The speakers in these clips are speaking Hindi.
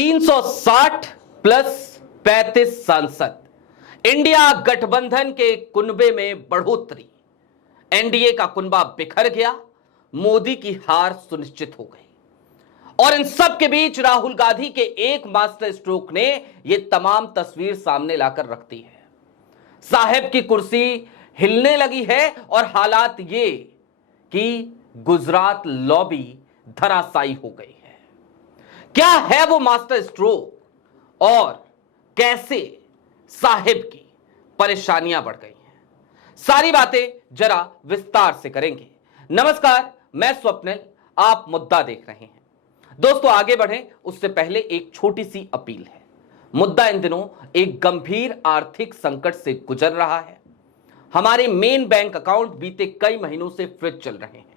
360 प्लस 35 सांसद, इंडिया गठबंधन के कुनबे में बढ़ोतरी, एनडीए का कुनबा बिखर गया, मोदी की हार सुनिश्चित हो गई। और इन सब के बीच राहुल गांधी के एक मास्टर स्ट्रोक ने यह तमाम तस्वीर सामने लाकर रख दी है। साहेब की कुर्सी हिलने लगी है और हालात ये कि गुजरात लॉबी धराशायी हो गई है। क्या है वो मास्टर स्ट्रोक और कैसे साहेब की परेशानियां बढ़ गई हैं, सारी बातें जरा विस्तार से करेंगे। नमस्कार, मैं स्वप्निल, आप मुद्दा देख रहे हैं। दोस्तों, आगे बढ़ें उससे पहले एक छोटी सी अपील है। मुद्दा इन दिनों एक गंभीर आर्थिक संकट से गुजर रहा है। हमारे मेन बैंक अकाउंट बीते कई महीनों से फ्रीज चल रहे हैं।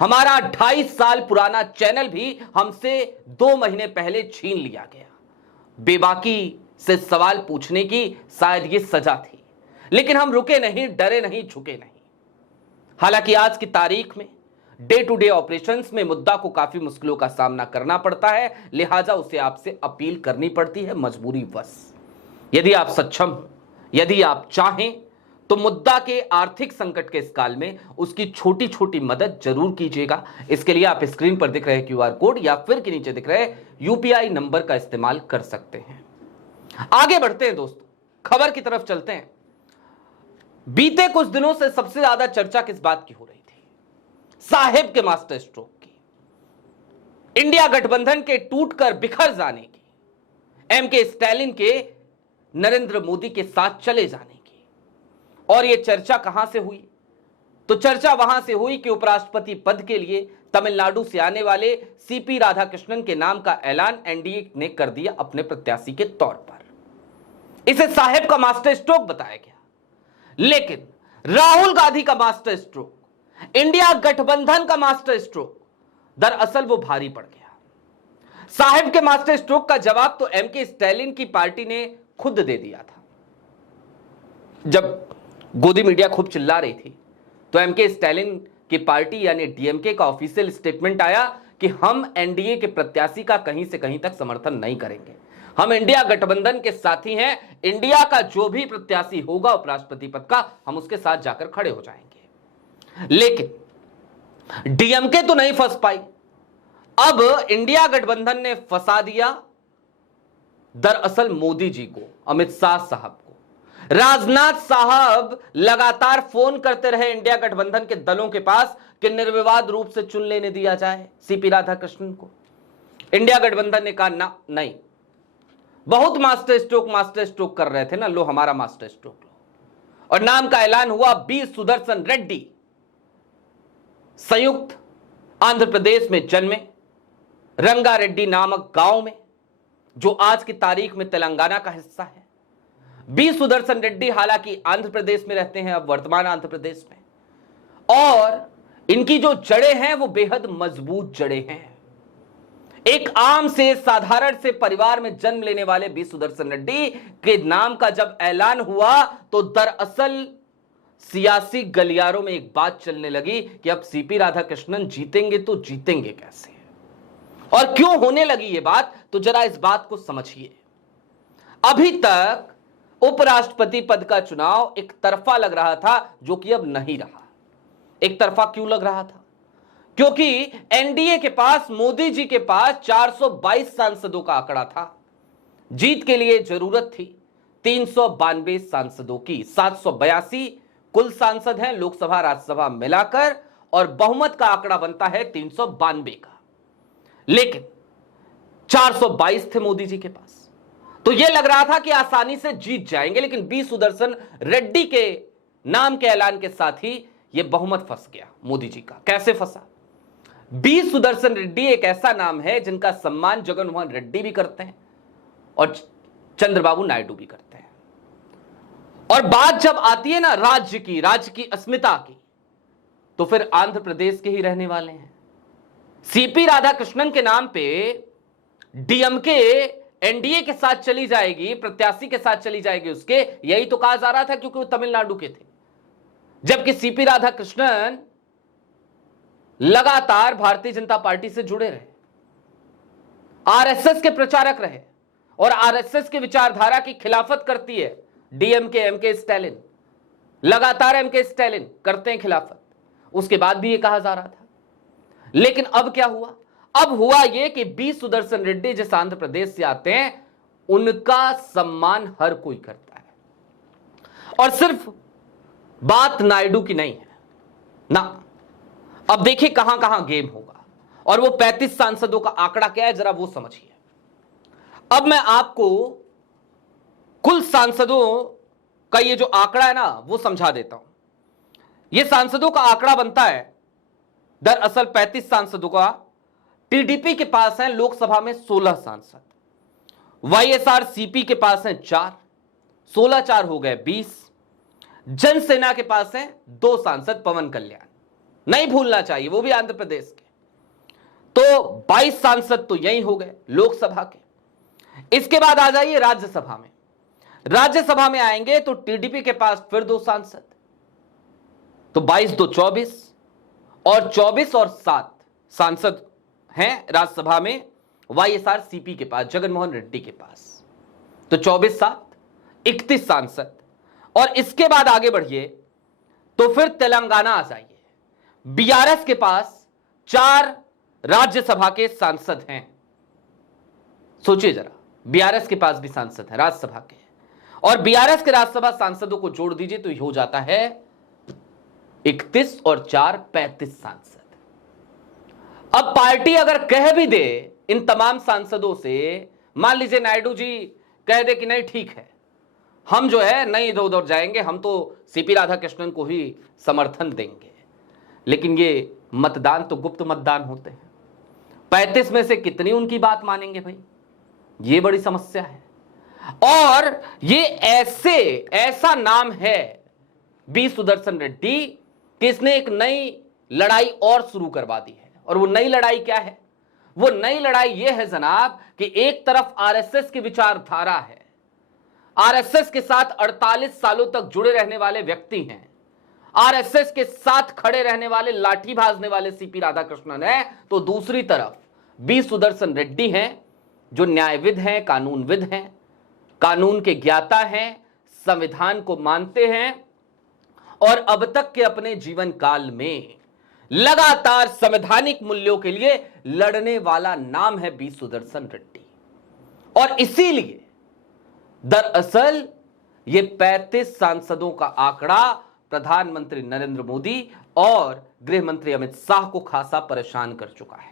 हमारा 2.5 साल पुराना चैनल भी हमसे 2 महीने पहले छीन लिया गया। बेबाकी से सवाल पूछने की शायद ये सजा थी, लेकिन हम रुके नहीं, डरे नहीं, झुके नहीं। हालांकि आज की तारीख में डे टू डे ऑपरेशंस में मुद्दा को काफी मुश्किलों का सामना करना पड़ता है, लिहाजा उसे आपसे अपील करनी पड़ती है मजबूरी वश। यदि आप सक्षम हो, यदि आप चाहें तो मुद्दा के आर्थिक संकट के इस काल में उसकी छोटी छोटी मदद जरूर कीजिएगा। इसके लिए आप स्क्रीन पर दिख रहे क्यूआर कोड या फिर के नीचे दिख रहे यूपीआई नंबर का इस्तेमाल कर सकते हैं। आगे बढ़ते हैं दोस्तों, खबर की तरफ चलते हैं। बीते कुछ दिनों से सबसे ज्यादा चर्चा किस बात की हो रही थी? साहेब के मास्टर स्ट्रोक की, इंडिया गठबंधन के टूटकर बिखर जाने की, एमके स्टैलिन के नरेंद्र मोदी के साथ चले जाने की। और यह चर्चा कहां से हुई? तो चर्चा वहां से हुई कि उपराष्ट्रपति पद के लिए तमिलनाडु से आने वाले सीपी राधाकृष्णन के नाम का ऐलान एनडीए ने कर दिया अपने प्रत्याशी के तौर पर। इसे साहेब का मास्टर स्ट्रोक बताया गया। लेकिन राहुल गांधी का मास्टर स्ट्रोक, इंडिया गठबंधन का मास्टर स्ट्रोक, दरअसल वो भारी पड़ गया। साहेब के मास्टर स्ट्रोक का जवाब तो एमके स्टैलिन की पार्टी ने खुद दे दिया था। जब गोदी मीडिया खूब चिल्ला रही थी तो एमके स्टैलिन की पार्टी यानी डीएमके का ऑफिशियल स्टेटमेंट आया कि हम एनडीए के प्रत्याशी का कहीं से कहीं तक समर्थन नहीं करेंगे। हम इंडिया गठबंधन के साथी हैं। इंडिया का जो भी प्रत्याशी होगा उपराष्ट्रपति पद का, हम उसके साथ जाकर खड़े हो जाएंगे। लेकिन डीएमके तो नहीं फंस पाई। अब इंडिया गठबंधन ने फंसा दिया दरअसल मोदी जी को, अमित शाह साहब को। राजनाथ साहब लगातार फोन करते रहे इंडिया गठबंधन के दलों के पास कि निर्विवाद रूप से चुन लेने दिया जाए सीपी राधाकृष्णन को। इंडिया गठबंधन ने कहा ना, नहीं, बहुत मास्टर स्ट्रोक कर रहे थे ना, लो हमारा मास्टर स्ट्रोक लो। और नाम का ऐलान हुआ बी सुदर्शन रेड्डी। संयुक्त आंध्र प्रदेश में जन्मे, रंगारेड्डी नामक गांव में, जो आज की तारीख में तेलंगाना का हिस्सा है। बी सुदर्शन रेड्डी हालांकि आंध्र प्रदेश में रहते हैं, अब वर्तमान आंध्र प्रदेश में, और इनकी जो जड़ें हैं वो बेहद मजबूत जड़ें हैं। एक आम से साधारण से परिवार में जन्म लेने वाले बी सुदर्शन रेड्डी के नाम का जब ऐलान हुआ तो दरअसल सियासी गलियारों में एक बात चलने लगी कि अब सीपी राधाकृष्णन जीतेंगे तो जीतेंगे कैसे, और क्यों होने लगी ये बात, तो जरा इस बात को समझिए। अभी तक उपराष्ट्रपति पद का चुनाव एक तरफा लग रहा था, जो कि अब नहीं रहा। एक तरफा क्यों लग रहा था? क्योंकि एनडीए के पास, मोदी जी के पास 422 सांसदों का आंकड़ा था। जीत के लिए जरूरत थी 392 सांसदों की। 782 कुल सांसद हैं लोकसभा राज्यसभा मिलाकर, और बहुमत का आंकड़ा बनता है 392 का। लेकिन 422 थे मोदी जी के पास, तो यह लग रहा था कि आसानी से जीत जाएंगे। लेकिन बी सुदर्शन रेड्डी के नाम के ऐलान के साथ ही यह बहुमत फंस गया मोदी जी का। कैसे फंसा? बी सुदर्शन रेड्डी एक ऐसा नाम है जिनका सम्मान जगनमोहन रेड्डी भी करते हैं और चंद्रबाबू नायडू भी करते हैं। और बात जब आती है ना राज्य की अस्मिता की, तो फिर आंध्र प्रदेश के ही रहने वाले हैं। सीपी राधाकृष्णन के नाम पे डीएमके एनडीए के साथ चली जाएगी, प्रत्याशी के साथ चली जाएगी उसके, यही तो कहा जा रहा था, क्योंकि वो तमिलनाडु के थे। जबकि सीपी राधाकृष्णन लगातार भारतीय जनता पार्टी से जुड़े रहे। आरएसएस के प्रचारक रहे और आरएसएस की विचारधारा की खिलाफत करती है डीएमके एमके स्टैलिन, लगातार एमके स्टैलिन करते हैं खिलाफत। उसके बाद भी ये कहा जा रहा था। लेकिन अब क्या हुआ? अब हुआ यह कि बी सुदर्शन रेड्डी जिस आंध्र प्रदेश से आते हैं उनका सम्मान हर कोई करता है। और सिर्फ बात नायडू की नहीं है ना, अब देखिए कहां कहां गेम होगा और वो 35 सांसदों का आंकड़ा क्या है जरा वो समझिए। अब मैं आपको कुल सांसदों का ये जो आंकड़ा है ना वो समझा देता हूं। ये सांसदों का आंकड़ा बनता है दरअसल 35 सांसदों का। टीडीपी के पास है लोकसभा में 16 सांसद, वाईएसआरसीपी के पास है 4, 16 4 हो गए 20। जनसेना के पास है 2 सांसद, पवन कल्याण नहीं भूलना चाहिए, वो भी आंध्र प्रदेश के। तो 22 सांसद तो यही हो गए लोकसभा के। इसके बाद आ जाइए राज्यसभा में। राज्यसभा में आएंगे तो टीडीपी के पास फिर 2 सांसद, तो 22 2 24 और 24 और 7 सांसद हैं राज्यसभा में वाईएसआरसीपी के पास, जगनमोहन रेड्डी के पास। तो 24 7 31 सांसद। और इसके बाद आगे बढ़िए तो फिर तेलंगाना आ जाइए। बीआरएस के पास 4 राज्यसभा के सांसद हैं। सोचिए जरा, बीआरएस के पास भी सांसद है राज्यसभा के, और बीआरएस के राज्यसभा सांसदों को जोड़ दीजिए तो हो जाता है 31 और 4 35 सांसद। अब पार्टी अगर कह भी दे इन तमाम सांसदों से, मान लीजिए नायडू जी कह दे कि नहीं ठीक है, हम जो है नहीं इधर उधर जाएंगे, हम तो सीपी राधाकृष्णन को ही समर्थन देंगे, लेकिन ये मतदान तो गुप्त मतदान होते हैं। 35 में से कितनी उनकी बात मानेंगे भाई, ये बड़ी समस्या है। और ये ऐसा नाम है बी सुदर्शन रेड्डी कि इसने एक नई लड़ाई और शुरू करवा दी है। और वो नई लड़ाई क्या है? वो नई लड़ाई ये है जनाब कि एक तरफ आरएसएस की विचारधारा है, आरएसएस के साथ 48 सालों तक जुड़े रहने वाले व्यक्ति हैं, आरएसएस के साथ खड़े रहने वाले लाठी भाजने वाले सीपी राधाकृष्णन है, तो दूसरी तरफ बी सुदर्शन रेड्डी हैं जो न्यायविद हैं, कानूनविद हैं, कानून के ज्ञाता हैं, संविधान को मानते हैं और अब तक के अपने जीवन काल में लगातार संवैधानिक मूल्यों के लिए लड़ने वाला नाम है बी सुदर्शन रेड्डी। और इसीलिए दरअसल ये 35 सांसदों का आंकड़ा प्रधानमंत्री नरेंद्र मोदी और गृह मंत्री अमित शाह को खासा परेशान कर चुका है।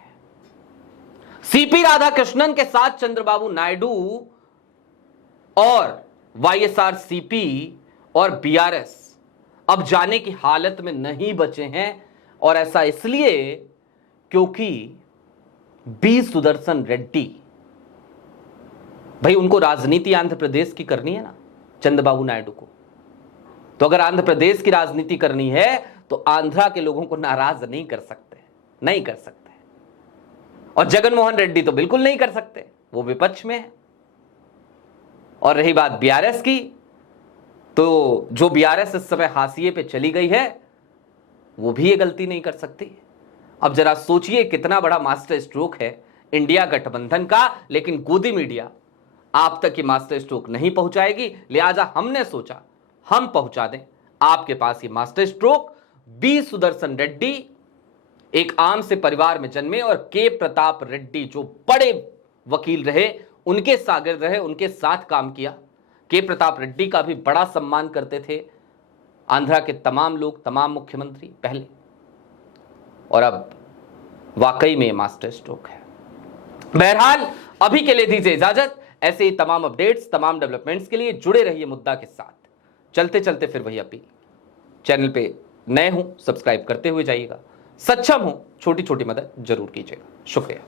सीपी राधाकृष्णन के साथ चंद्रबाबू नायडू और वाईएसआरसीपी और बीआरएस अब जाने की हालत में नहीं बचे हैं, और ऐसा इसलिए क्योंकि बी सुदर्शन रेड्डी भाई, उनको राजनीति आंध्र प्रदेश की करनी है ना, चंद्रबाबू नायडू को। तो अगर आंध्र प्रदेश की राजनीति करनी है तो आंध्रा के लोगों को नाराज नहीं कर सकते, नहीं कर सकते। और जगनमोहन रेड्डी तो बिल्कुल नहीं कर सकते, वो विपक्ष में है। और रही बात बीआरएस की, तो जो बीआरएस इस समय हाशिए पे चली गई है वो भी ये गलती नहीं कर सकती। अब जरा सोचिए कितना बड़ा मास्टर स्ट्रोक है इंडिया गठबंधन का, लेकिन गोदी मीडिया आप तक ये मास्टर स्ट्रोक नहीं पहुंचाएगी, लिहाजा हमने सोचा हम पहुंचा दें आपके पास ये master stroke. B Sudarshan Reddy एक आम से परिवार में जन्मे और के प्रताप रेड्डी जो बड़े वकील रहे, उनके शागिर्द रहे, उनके साथ काम किया। के प्रताप रेड्डी का भी बड़ा सम्मान करते थे आंध्रा के तमाम लोग, तमाम मुख्यमंत्री पहले, और अब वाकई में मास्टर स्ट्रोक है। बहरहाल अभी के लिए दीजिए इजाजत। ऐसे ही तमाम अपडेट्स, तमाम डेवलपमेंट्स के लिए जुड़े रहिए मुद्दा के साथ। चलते चलते फिर वही अपील, चैनल पे नए हो सब्सक्राइब करते हुए जाइएगा, सक्षम हो छोटी छोटी मदद जरूर कीजिएगा। शुक्रिया।